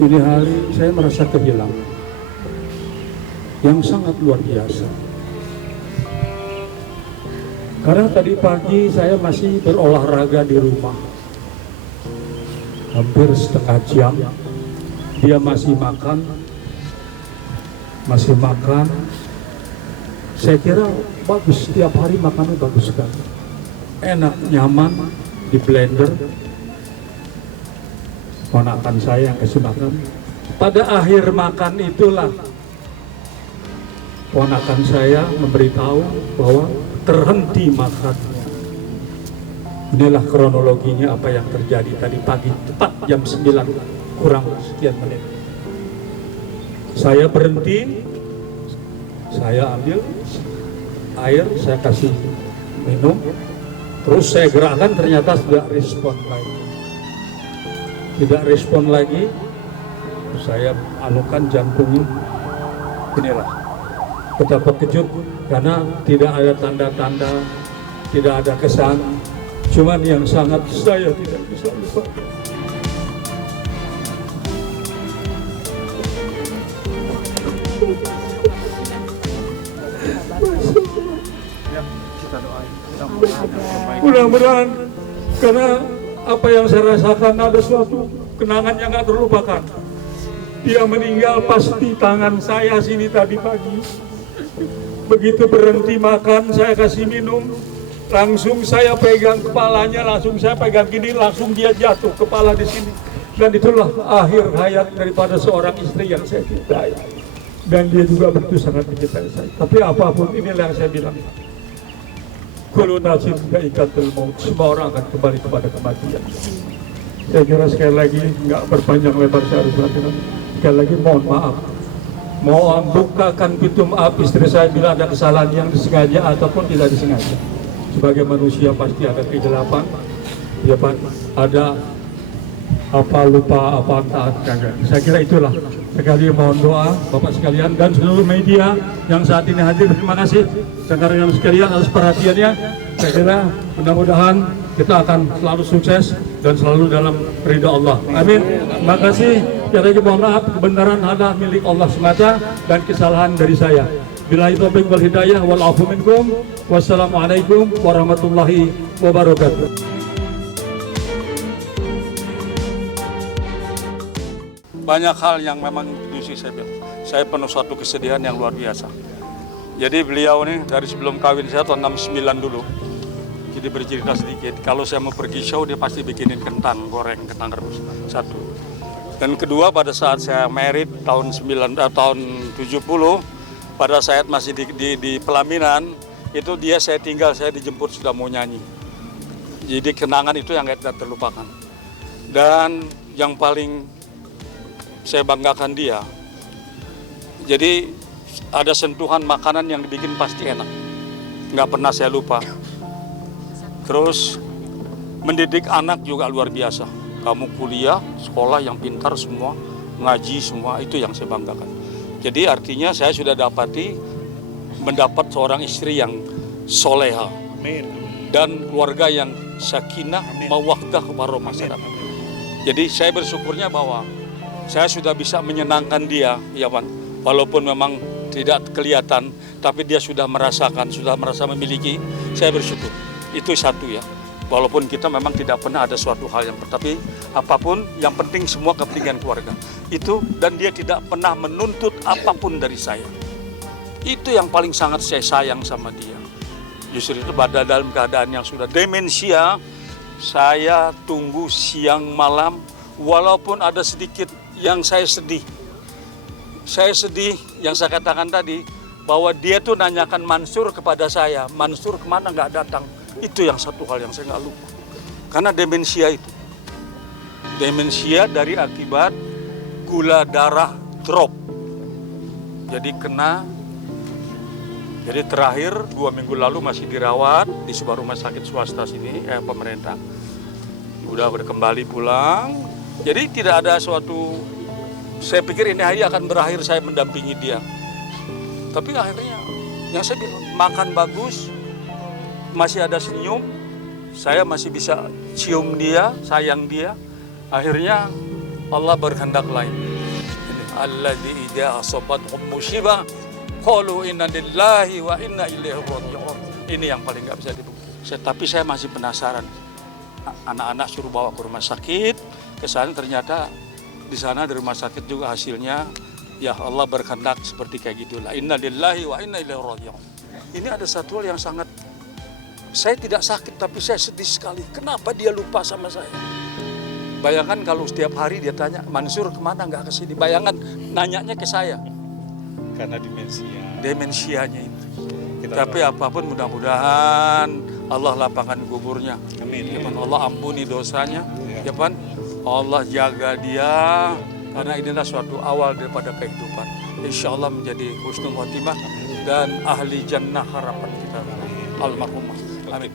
Ini hari saya merasa kehilangan yang sangat luar biasa. Karena tadi pagi saya masih berolahraga di rumah, hampir setengah jam. Dia masih makan. Saya kira bagus, setiap hari makannya bagus sekali, enak, nyaman, di blender. Ponakan saya yang kasih makan. Pada akhir makan itulah ponakan saya memberitahu bahwa terhenti makannya. Inilah kronologinya apa yang terjadi tadi pagi, tepat jam 9 kurang sekian menit. Saya berhenti, saya ambil air, saya kasih minum, terus saya gerakkan, ternyata tidak respon lagi. Saya anukan jantungnya. Inilah betapa kejut, karena tidak ada tanda-tanda, tidak ada kesan, cuman yang sangat saya tidak bisa lupa. Mudah-mudahan, karena apa yang saya rasakan ada suatu kenangan yang gak terlupakan. Dia meninggal pas di tangan saya sini tadi pagi. Begitu berhenti makan, saya kasih minum, langsung saya pegang kepalanya, langsung saya pegang gini, langsung dia jatuh kepala di sini. Dan itulah akhir hayat daripada seorang istri yang saya cintai. Dan dia juga begitu sangat mencintai saya. Tapi apapun, inilah yang saya bilang. Kullu nafsin dha'iqatul maut, semua orang akan kembali kepada kematian. Saya kira sekali lagi, nggak berpanjang lebar saya harus bilang. Sekali lagi mohon maaf. Mohon bukakan pintu maaf istri saya bila ada kesalahan yang disengaja ataupun tidak disengaja. Sebagai manusia pasti ada kegelapan, ya Pak, ada apa lupa, apa taat kagak. Saya kira itulah. Sekali mohon doa Bapak sekalian dan seluruh media yang saat ini hadir, terima kasih rekan-rekan sekalian atas perhatiannya. Saya kira mudah-mudahan kita akan selalu sukses dan selalu dalam ridha Allah. Amin. Terima kasih. Sekali lagi mohon maaf, kebenaran adalah milik Allah semata dan kesalahan dari saya. Billahi taufiq wal hidayah wal afu minkum. Wassalamualaikum warahmatullahi wabarakatuh. Banyak hal yang memang sih saya bilang. Saya penuh suatu kesedihan yang luar biasa. Jadi beliau nih dari sebelum kawin saya tahun 69 dulu. Jadi bercerita sedikit, kalau saya mau pergi show dia pasti bikinin kentang goreng, kentang rebus satu. Dan kedua pada saat saya married tahun 70, pada saat masih di pelaminan, itu dia saya tinggal, saya dijemput sudah mau nyanyi. Jadi kenangan itu yang tidak terlupakan. Dan yang paling saya banggakan dia, jadi ada sentuhan makanan yang dibikin pasti enak, nggak pernah saya lupa. Terus mendidik anak juga luar biasa. Kamu kuliah, sekolah yang pintar semua, ngaji semua, itu yang saya banggakan. Jadi artinya saya sudah mendapat seorang istri yang soleha dan keluarga yang sakinah, mawaddah warahmah masyarakat. Jadi saya bersyukurnya bahwa saya sudah bisa menyenangkan dia, ya Pak. Walaupun memang tidak kelihatan, tapi dia sudah merasa memiliki. Saya bersyukur. Itu satu ya. Walaupun kita memang tidak pernah ada suatu hal yang tapi apapun yang penting semua kepentingan keluarga. Itu dan dia tidak pernah menuntut apapun dari saya. Itu yang paling sangat saya sayang sama dia. Justru itu pada dalam keadaan yang sudah demensia, saya tunggu siang malam walaupun ada sedikit yang saya sedih. Saya sedih yang saya katakan tadi bahwa dia tuh nanyakan Mansur kepada saya, Mansur kemana nggak datang. Itu yang satu hal yang saya nggak lupa. Karena demensia itu. Demensia dari akibat gula darah drop. Jadi jadi terakhir 2 minggu lalu masih dirawat di sebuah rumah sakit swasta sini, pemerintah. Udah kembali pulang. Jadi tidak ada suatu, saya pikir ini hari akan berakhir saya mendampingi dia. Tapi akhirnya yang saya bilang, makan bagus, masih ada senyum, saya masih bisa cium dia, sayang dia. Akhirnya Allah berkehendak lain. alladzi idza asabathum musibah qalu inna lillahi wa inna ilaihi raji'un. Ini yang paling nggak bisa dibuktikan. Tapi saya masih penasaran. Anak-anak suruh bawa ke rumah sakit, ke sana ternyata di sana di rumah sakit juga hasilnya ya Allah berkehendak seperti kayak gitulah. Inna lillahi wa inna ilaihi raji'un. Ini ada satu hal yang sangat, saya tidak sakit tapi saya sedih sekali. Kenapa dia lupa sama saya? Bayangkan kalau setiap hari dia tanya, Mansur kemana nggak ke sini? Bayangkan nanyanya ke saya. Karena Demensianya itu. Tapi apapun mudah-mudahan Allah lapangkan kuburnya. Amin. Ya, Allah ampuni dosanya. Ya, Pan. Allah jaga dia. Karena inilah suatu awal daripada kehidupan. Insya Allah menjadi husnul khotimah dan ahli jannah harapan kita. Almarhumah. Amin.